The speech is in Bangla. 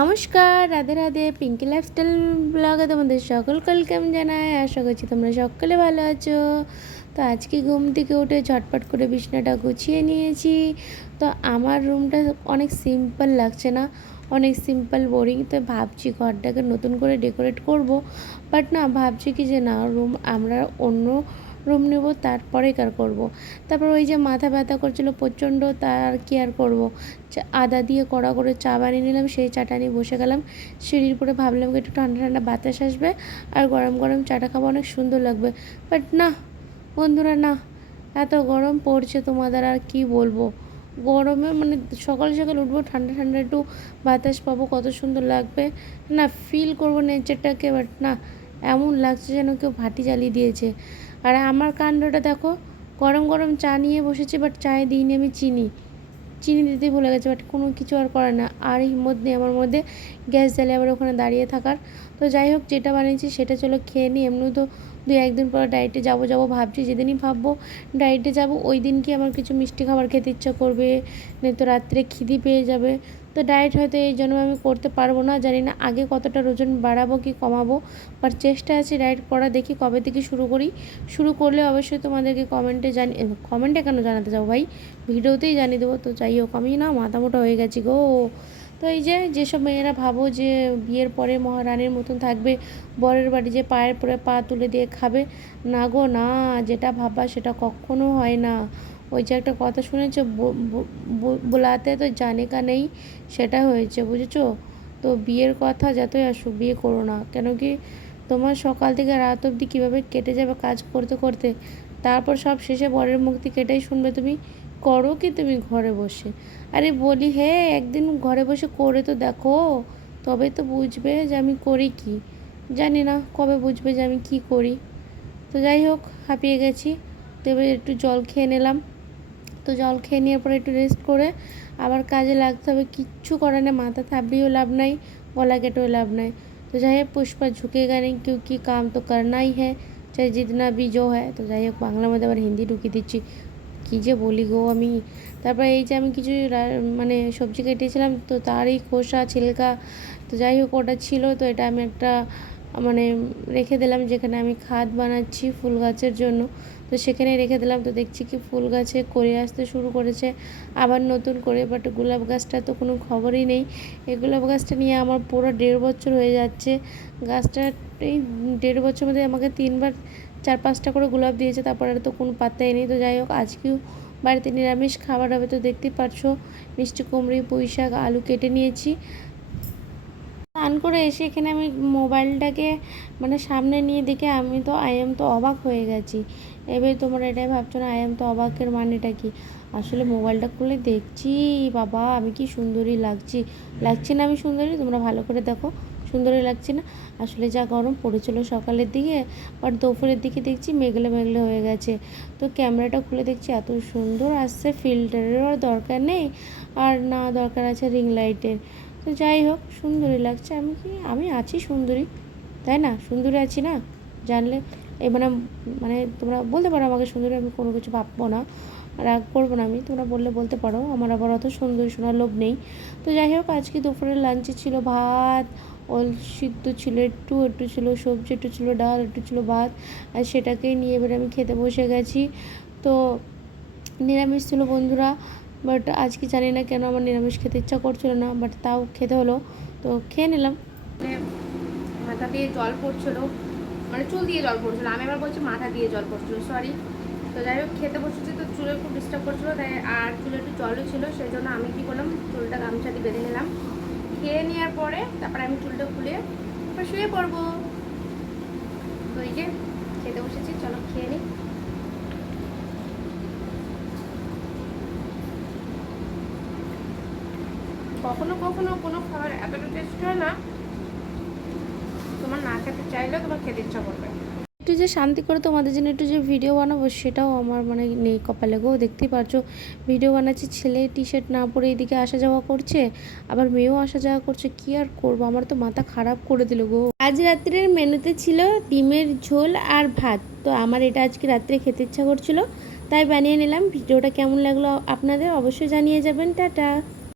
নমস্কার, রাধে রাধে পিঙ্কি লাইফস্টাইল ব্লগে তোমাদের সকল কেমন জানায় আশা করছি তোমরা সকলে ভালো আছো। তো আজকে ঘুম থেকে উঠে ঝটপট করে বিছনাটা গুছিয়ে নিয়েছি। তো আমার রুমটা অনেক সিম্পল লাগছে না, অনেক সিম্পল বোরিং তো ভাবছি ঘরটাকে নতুন করে ডেকোরেট করব। বাট না, ভাবছি কি যে না রুম আমরা অন্য রুম নেব, তারপরে কার করব। তারপর ওই যে মাথা ব্যথা করছিল, প্রচণ্ড তার কি আর করব আদা দিয়ে কড়া করে চা বানিয়ে নিলাম, সেই চাটা নিয়ে বসে গেলাম। সিঁড়ির উপরে ভাবলাম একটু ঠান্ডা ঠান্ডা বাতাস আসবে আর গরম গরম চাটা খাব, অনেক সুন্দর লাগবে। বাট না, বন্ধুরা না, এত গরম পড়ছে তোমাদের আর কি বলব? গরমে মানে সকাল সকাল উঠবো, ঠান্ডা ঠান্ডা একটু বাতাস পাবো, কত সুন্দর লাগবে। না ফিল করব নেচারটাকে বাট না, এমন লাগছে যেন কেউ ভাটি জ্বালিয়ে দিয়েছে। আর আমার কাণ্ডটা দেখো, গরম গরম চা নিয়ে বসেছি বাট চায়ে দিইনি আমি চিনি। চিনি দিতে ভুলে গেছে বাট কোনো কিছু আর করে না। আর হিম্মত নেই আমার মধ্যে গ্যাস জ্বালিয়ে আবার ওখানে দাঁড়িয়ে থাকার। তো যাই হোক, যেটা বানিয়েছি সেটা চলো খেয়ে নিই এমনিও তো দুই একদিন পর ডায়েটে যাব যাব ভাবছি, যেদিনই ভাববো ডায়েটে যাব, ওই দিন কি আমার কিছু মিষ্টি খাবার খেতে ইচ্ছা করবে, নয়তো রাত্রে খিদি পেয়ে যাবে। তো ডায়েট হয়তো এই জন্য আমি করতে পারব না, জানি না আগে কতটা ওজন বাড়াবো কি কমাবো বাট চেষ্টা আছে ডায়েট করা, দেখি কবে থেকে শুরু করি। শুরু করলে অবশ্যই তোমাদেরকে কমেন্টে জানি কমেন্টে কেন জানাতে যাব ভাই? ভিডিওতেই জানিয়ে দেবো, তো যাই হোক, আমি না মাথা মোটা হয়ে গেছি গো। তো এই যে, যেসব মেয়েরা ভাবো যে বিয়ের পরে মহারানীর মতন থাকবে, বরের বাড়ি যে পায়ের পরে পা তুলে দিয়ে খাবে, না গো, না, যেটা ভাবা সেটা কখনো হয় না। ওই যে একটা কথা শুনেছো বোলাতে তো জানে কা নেই, সেটা হয়েছে, বুঝেছ? তো বিয়ের কথা যতই আসুক, বিয়ে করো না। কেন কি তোমার সকাল থেকে রাত অবধি কীভাবে কেটে যাবে কাজ করতে করতে, তারপর সব শেষে বরের মুক্তি কেটেই শুনবে তুমি, করো কি তুমি ঘরে বসে? আরে বলি, হে, একদিন ঘরে বসে করে তো দেখো, তবে তো বুঝবে যে আমি করি কি। জানি না কবে বুঝবে যে আমি কি করি। তো যাই হোক, হাঁপিয়ে গেছি তো এবার একটু জল খেয়ে নিলাম। তো জল খেয়ে নেওয়ার পরে একটু রেস্ট করে আবার কাজে লাগতে হবে, কিচ্ছু করে না মাথা থাবড়িও লাভ নাই, গলা কেটেও লাভ নাই। তো যাই হোক, পুষ্পা ঝুঁকেগা কেউ কিউকি কাম তো করনাই হ্যাঁ চাই জিতনা বি জো হ্যাঁ। তো যাই হোক, বাংলার মধ্যে আবার হিন্দি ঢুকিয়ে দিচ্ছি। কী যে বলি গো আমি। তারপরে এই যে আমি কিছু মানে সবজি কেটেছিলাম, তো তারই খোসা, ছিলকা, তো যাই হোক, ওটা ছিল। তো এটা আমি একটা মানে রেখে দিলাম, যেখানে আমি খাদ বানাচ্ছি ফুল গাছের জন্য। তো সেখানে রেখে দিলাম। তো দেখছি কি ফুল গাছে করে আসতে শুরু করেছে। আবার নতুন করে বাট গোলাপ গাছটা তো কোনো খবরই নেই। এই গোলাপ গাছটা নিয়ে আমার পুরো দেড় বছর হয়ে যাচ্ছে। গাছটা এই দেড় বছর মধ্যে আমাকে তিনবার, চার পাঁচটা করে গোলাপ দিয়েছে। তারপরে তো কোনো পাত্তাই নেই। তো যাই হোক, আজকেও বাড়িতে নিরামিষ খাবার হবে। তো দেখতেই পারছ, মিষ্টি কুমড়ি পুঁই শাক আলু কেটে নিয়েছি। স্নান করে এসে এখানে আমি মোবাইলটাকে মানে সামনে নিয়ে দেখে আমি তো আই এম তো অবাক হয়ে গেছি। এবার তোমরা এটাই ভাবছ না আই এম তো অবাকের মানেটা কি? আসলে মোবাইলটা খুলে দেখছি, বাবা, আমি কি সুন্দরী লাগছি। লাগছে না আমি সুন্দরী, তোমরা ভালো করে দেখো, সুন্দরী লাগছে না। আসলে যা গরম পড়েছিল সকালের দিকে বাট দুপুরের দিকে দেখছি মেঘলে মেঘলে হয়ে গেছে। তো ক্যামেরাটা খুলে দেখছি, এত সুন্দর আসছে ফিল্টারেরও আর দরকার নেই। আর না দরকার আছে রিং লাইটের তো যাই হোক, সুন্দরী লাগছে। আমি কি, আমি আছি সুন্দরী, তাই না? সুন্দরী আছি না? জানলে এই মানে মানে তোমরা বলতে পারো আমাকে সুন্দরী, আমি কোনো কিছু ভাববো না, রাগ করব না আমি। তোমরা বললে বলতে পারো, আমার আবার অত সুন্দরী শোনার লোভ নেই। তো যাই হোক, আজকে দুপুরের লাঞ্চে ছিল ভাত, ওল সিদ্ধ ছিল, একটু একটু ছিল সবজি, একটু ছিল ডাল, একটু ছিল ভাত, আর সেটাকেই নিয়ে এবারে আমি খেতে বসে গেছি। তো নিরামিষ ছিল বন্ধুরা বাট আজকে জানি না কেন আমার নিরামিষ খেতে ইচ্ছা করছিল না, বাট তাও খেতে হলো। তো খেয়ে নিলাম। মানে মাথা দিয়ে জল পড়ছিল মানে চুল দিয়ে জল পড়ছিল। আমি আবার বলছি মাথা দিয়ে জল পড়ছিল সরি তো যাই হোক, খেতে বসেছি তো চুলে খুব ডিস্টার্ব করছিল, তাই আর চুলে একটু জলও ছিল সেই জন্য আমি কী করলাম, চুলটা গামছা দিয়ে বেঁধে নিলাম। খেয়ে নেওয়ার পরে তারপরে আমি চুলটা খুলে তারপর শুয়ে পড়ব। তো এই যে, খেতে বসেছি চলো খেয়ে নিই কখনো কখনো কোনো খাবার এতটা টেস্ট হয় না। তোমার না খেতে চাইলেও তোমার খেতে ইচ্ছা করবে। একটু যে শান্তি করে তোমাদের জন্য একটু যে ভিডিও বানাবো, সেটাও আমার মানে নেই কপালে গো। দেখতেই পারছ ভিডিও বানাচ্ছি, ছেলে টি শার্ট না পরে এদিকে আসা যাওয়া করছে, আবার মেয়েও আসা যাওয়া করছে, কি আর করব? আমার তো মাথা খারাপ করে দিল গো। আজ রাত্রের মেনুতে ছিল ডিমের ঝোল আর ভাত। তো আমার এটা আজকে রাত্রে খেতে ইচ্ছা করছিল, তাই বানিয়ে নিলাম। ভিডিওটা কেমন লাগল আপনাদের অবশ্যই জানিয়ে যাবেন। টাটা।